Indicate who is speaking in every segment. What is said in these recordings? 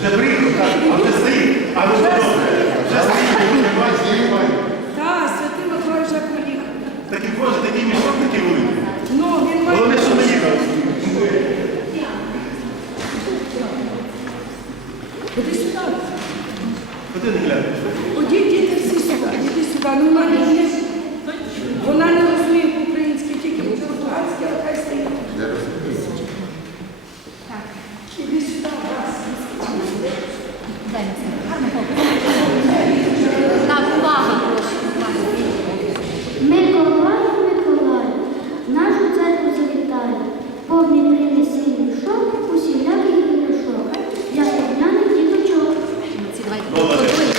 Speaker 1: Вже приїхав, а вже стоїть. А
Speaker 2: Вже
Speaker 1: добре.
Speaker 2: стоїть.
Speaker 1: Вже стоїть. Тримай, тримай.
Speaker 2: Так, святий Миколай вже приїхав.
Speaker 1: Такий Боже, такий мішок, такий великий.
Speaker 2: Ну, він має.
Speaker 1: Головне, що доїхав.
Speaker 2: Ходи сюди.
Speaker 1: Куди не глянеш?
Speaker 2: Ходіть, діти всі сюди. Діти сюди. Ну, вона не є. Вона не розуміє по-українськи, тільки по-португальськи, а хай стоїть. Іди сюди, раз.
Speaker 3: Так, увага.
Speaker 4: Миколай, Миколай, нашу церкву завітає, повний принеси мішок, усілякий іграшок, для славляних діточок.
Speaker 3: Ці давайте
Speaker 1: Молодець.
Speaker 3: подуємо.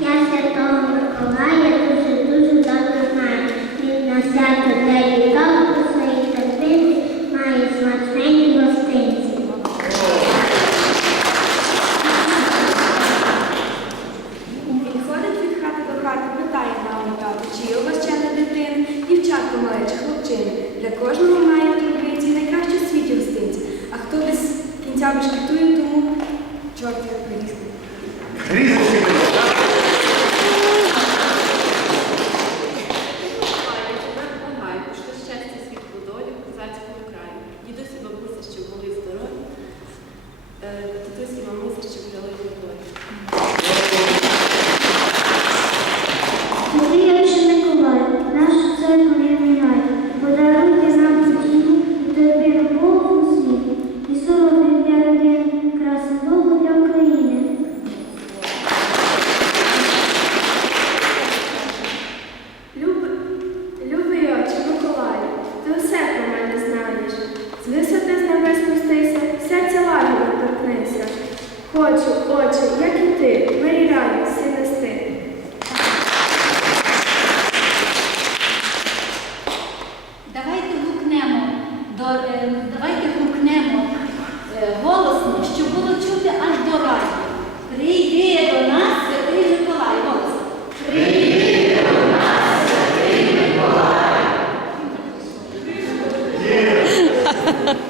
Speaker 4: Я святого Миколая дуже дуже добре знаю. Він на свято для лікарні у своїй хатинці має смачненькі гостинці.
Speaker 5: Підходить від хати до хати, питає маму тату, чи є у вас ще не дитини, дівчатко має чи хлопчини. Для кожного має традиції найкраще в світі гостинці. А хто без кінця бешкетує, тому чорт як прирізний. the Хочу, отче, як і ти, мирі раді всі нести.
Speaker 3: Давайте гукнемо, до, е, давайте гукнемо е, голосно, щоб було чути аж до раю. Прийди до нас, святий Миколай, голосно.
Speaker 6: І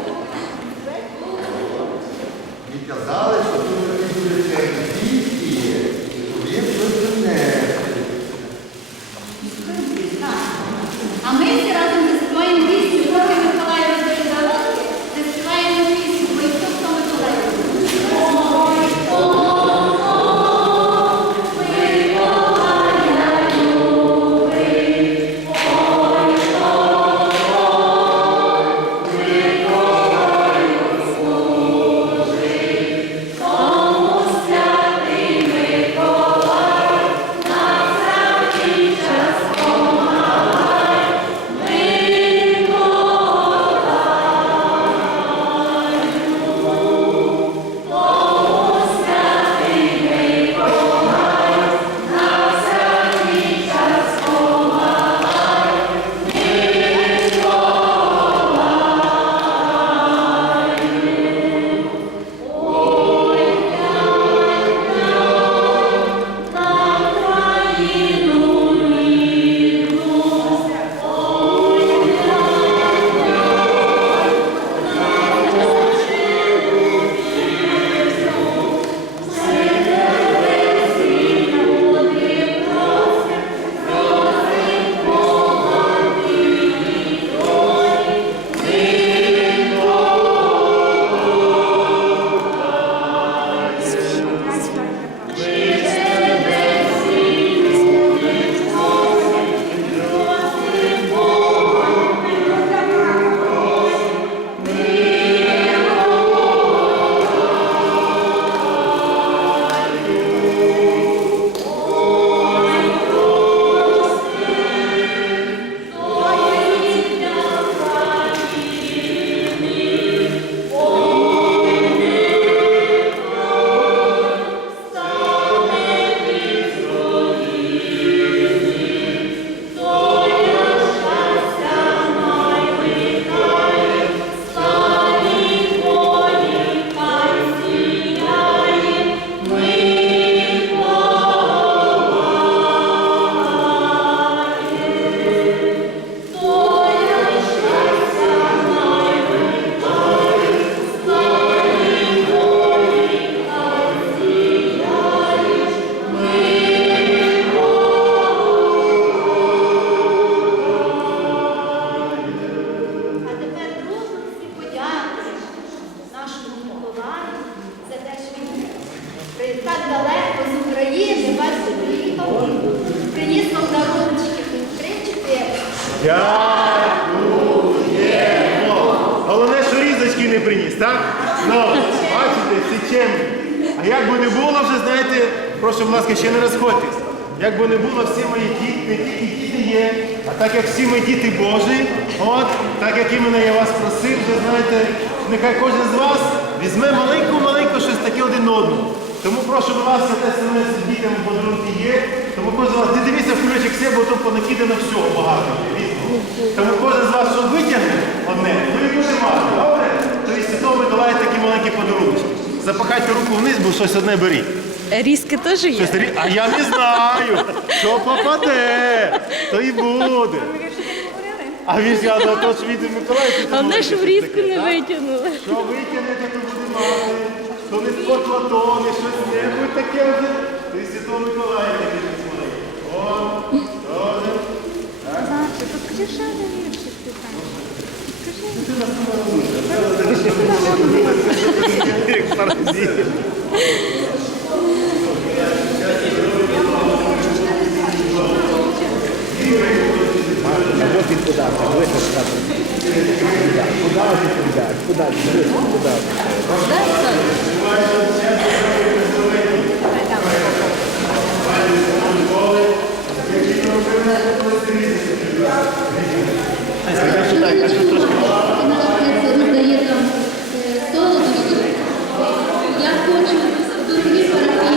Speaker 1: не приніс, так? Ну, бачите, січем. А як би не було вже, знаєте, прошу, будь ласка, ще не розходьтесь. Як би не було, всі мої діти, не тільки діти є, а так як всі ми діти Божі, от, так як іменно я вас просив, вже знаєте, нехай кожен з вас візьме маленьку-маленьку щось таке один одному. Тому прошу будь ласка, те саме з дітям подарунки є. Тому кожен з вас, не дивіться в кульочок все, бо тут понакидано всього багато. Тому кожен з вас, що витягне одне, ну і буде мати, добре? То і Святого Миколая такі маленькі подарунки. Запахайте руку вниз, бо щось одне беріть.
Speaker 7: Різки теж є.
Speaker 1: Щось рі- А я не знаю, що попаде, то і буде. А він сказав, то ж від це
Speaker 7: Головне,
Speaker 1: маленьке
Speaker 7: щоб
Speaker 1: щось
Speaker 7: різку не витягнули.
Speaker 1: Що витягнете, то буде мати. То не спот латони, щось небудь таке вже. І Святого Миколая таке щось. О, добре. Як паразит.
Speaker 3: Роздає хочу, дорогі парафіяни,